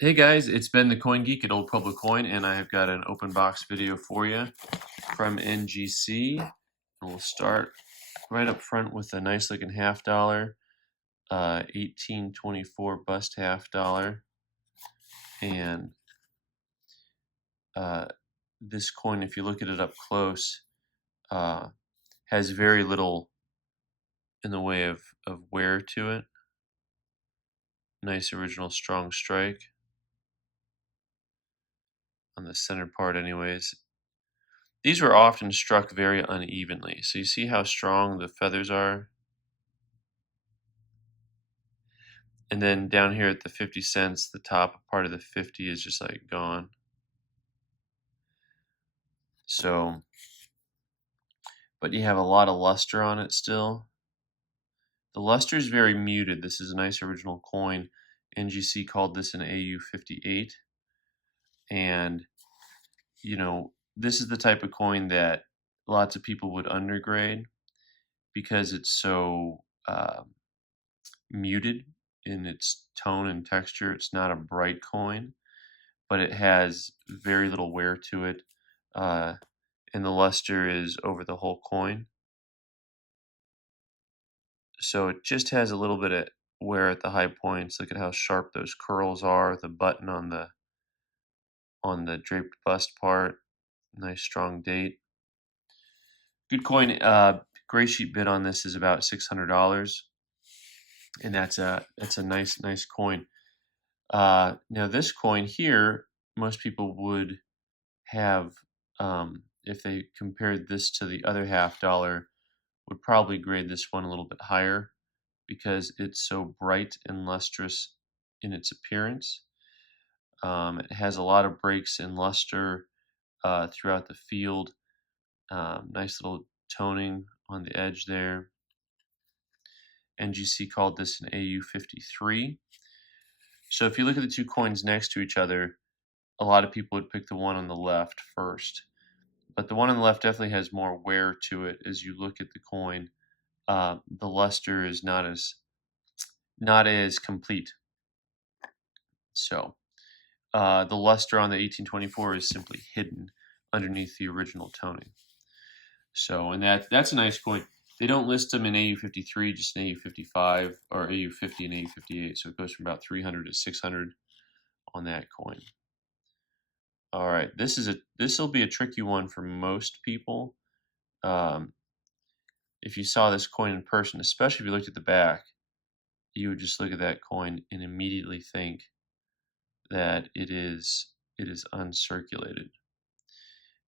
Hey guys, it's been the CoinGeek at Old Public Coin, and I have got an open box video for you from NGC. And we'll start right up front with a nice looking half dollar, 1824 bust half dollar. And this coin, if you look at it up close, has very little in the way of wear to it. Nice original strong strike on the center part anyways. These were often struck very unevenly. So you see how strong the feathers are? And then down here at the 50 cents, the top part of the 50 is just like gone. So, but you have a lot of luster on it still. The luster is very muted. This is a nice original coin. NGC called this an AU58. And, you know, this is the type of coin that lots of people would undergrade because it's so muted in its tone and texture. It's not a bright coin, but it has very little wear to it. And the luster is over the whole coin. So it just has a little bit of wear at the high points. Look at how sharp those curls are, the button on the draped bust part. Nice strong date. Good coin. Gray sheet bid on this is about $600, and that's a nice coin. Now this coin here, most people would have, if they compared this to the other half dollar, would probably grade this one a little bit higher because it's so bright and lustrous in its appearance. It has a lot of breaks in luster throughout the field. Nice little toning on the edge there. NGC called this an AU53. So if you look at the two coins next to each other, a lot of people would pick the one on the left first. But the one on the left definitely has more wear to it as you look at the coin. The luster is not as complete. So the luster on the 1824 is simply hidden underneath the original toning. So, and that's a nice coin. They don't list them in AU53, just in AU55 or AU50 and AU58. So it goes from about 300 to 600 on that coin. All right, this will be a tricky one for most people. If you saw this coin in person, especially if you looked at the back, you would just look at that coin and immediately think that it is uncirculated,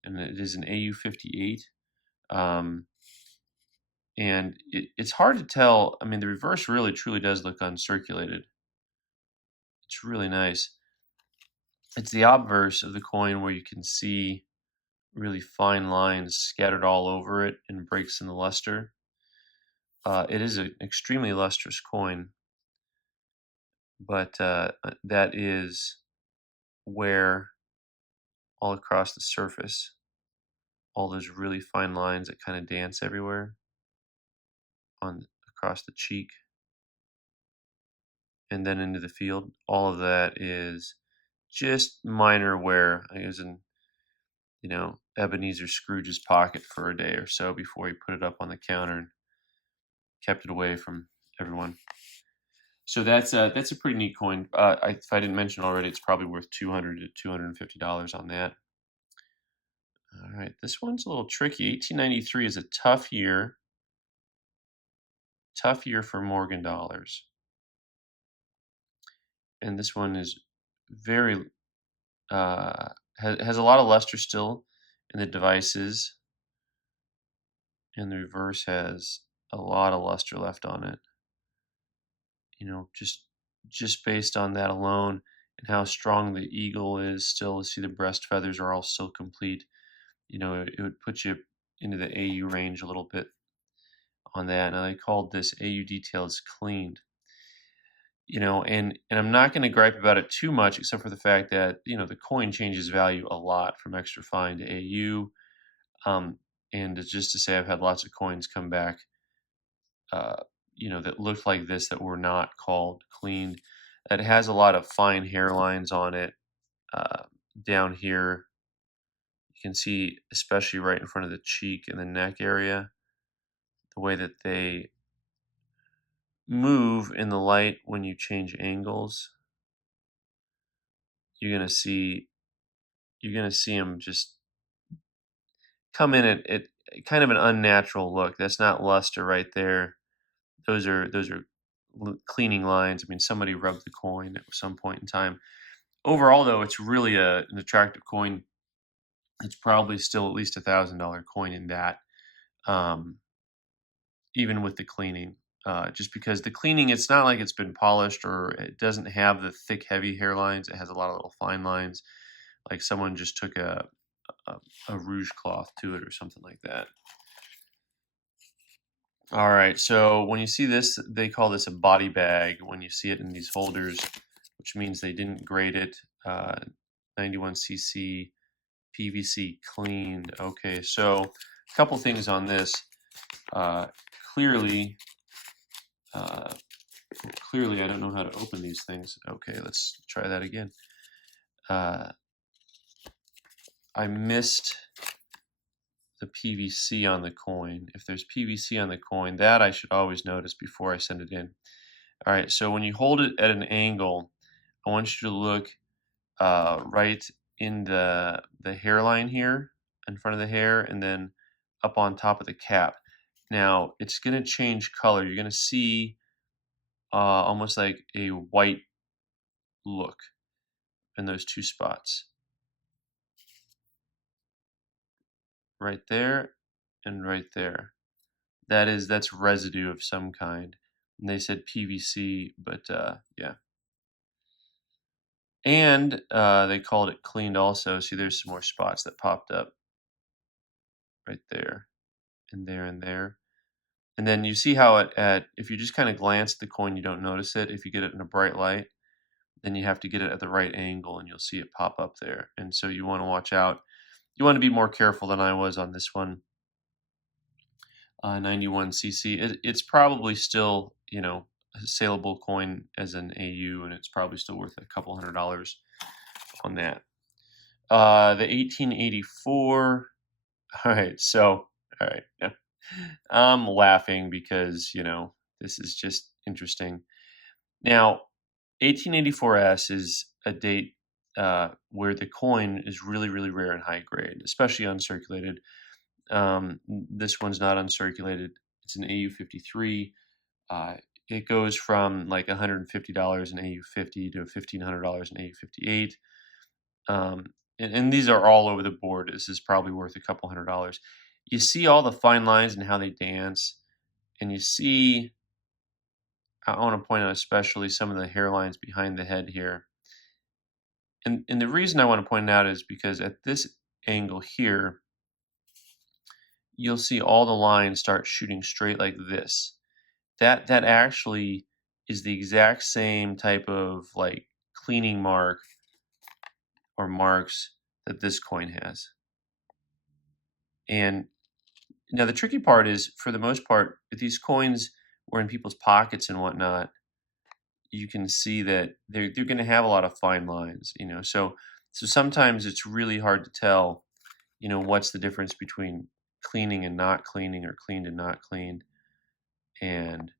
and it is an AU58. And it's hard to tell. I mean, the reverse really truly does look uncirculated. It's really nice. It's the obverse of the coin where you can see really fine lines scattered all over it and breaks in the luster. It is an extremely lustrous coin, but that is where all across the surface, all those really fine lines that kind of dance everywhere across the cheek and then into the field. All of that is just minor wear. I was in, Ebenezer Scrooge's pocket for a day or so before he put it up on the counter and kept it away from everyone. So that's a pretty neat coin. If I didn't mention already, it's probably worth $200 to $250 on that. All right, this one's a little tricky. 1893 is a tough year. Tough year for Morgan dollars. And this one is very, has a lot of luster still in the devices. And the reverse has a lot of luster left on it. Just based on that alone and how strong the eagle is still, see the breast feathers are all still complete. It would put you into the AU range a little bit on that. Now they called this AU details cleaned. And I'm not going to gripe about it too much, except for the fact that, the coin changes value a lot from extra fine to AU. And it's just to say I've had lots of coins come back, that looked like this that were not called cleaned. It has a lot of fine hairlines on it. Down here, you can see, especially right in front of the cheek and the neck area, the way that they move in the light when you change angles. You're gonna see them just come in at kind of an unnatural look. That's not luster right there. Those are cleaning lines. I mean, somebody rubbed the coin at some point in time. Overall, though, it's really an attractive coin. It's probably still at least $1,000 coin in that, um, even with the cleaning. Just because the cleaning, it's not like it's been polished, or it doesn't have the thick, heavy hairlines. It has a lot of little fine lines, like someone just took a, a rouge cloth to it or something like that. All right, so when you see this, they call this a body bag when you see it in these holders, which means they didn't grade it. 91cc PVC cleaned. Okay, so a couple things on this. Uh, clearly, uh, clearly, I don't know how to open these things. Okay, let's try that again. I missed the PVC on the coin. If there's PVC on the coin, that I should always notice before I send it in. All right, so when you hold it at an angle, I want you to look right in the hairline here, in front of the hair, and then up on top of the cap. Now, it's going to change color. You're going to see almost like a white look in those two spots. Right there and right there. That's residue of some kind. And they said PVC, but yeah. And they called it cleaned also. See, there's some more spots that popped up right there and there and there. And then you see how if you just kind of glance at the coin, you don't notice it. If you get it in a bright light, then you have to get it at the right angle and you'll see it pop up there. And so you want to watch out. You want to be more careful than I was on this one. 91cc. It's probably still, a saleable coin as an AU, and it's probably still worth a couple $100 on that. The 1884. All right, so all right, yeah. I'm laughing because this is just interesting. Now, 1884S is a date where the coin is really, really rare and high grade, especially uncirculated. This one's not uncirculated. It's an AU53. It goes from like $150 in AU50 to $1,500 in AU58. And these are all over the board. This is probably worth a couple $100. You see all the fine lines and how they dance, and you see, I want to point out especially some of the hairlines behind the head here. And the reason I want to point it out is because at this angle here, you'll see all the lines start shooting straight like this. That actually is the exact same type of like cleaning mark or marks that this coin has. And now the tricky part is, for the most part, if these coins were in people's pockets and whatnot, you can see that they're going to have a lot of fine lines, So sometimes it's really hard to tell, what's the difference between cleaning and not cleaning, or cleaned and not cleaned. And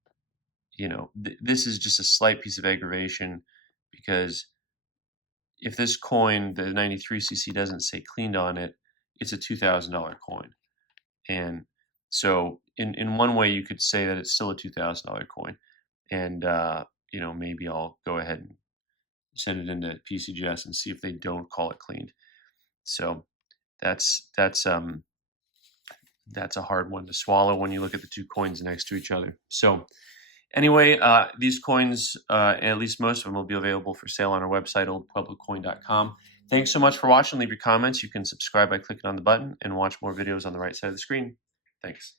this is just a slight piece of aggravation, because if this coin, the 93cc, doesn't say cleaned on it, it's a $2,000 coin. And so in one way, you could say that it's still a $2,000 coin. And, maybe I'll go ahead and send it into PCGS and see if they don't call it cleaned. So that's a hard one to swallow when you look at the two coins next to each other. So anyway, these coins, at least most of them, will be available for sale on our website, oldpubliccoin.com. Thanks so much for watching. Leave your comments. You can subscribe by clicking on the button and watch more videos on the right side of the screen. Thanks.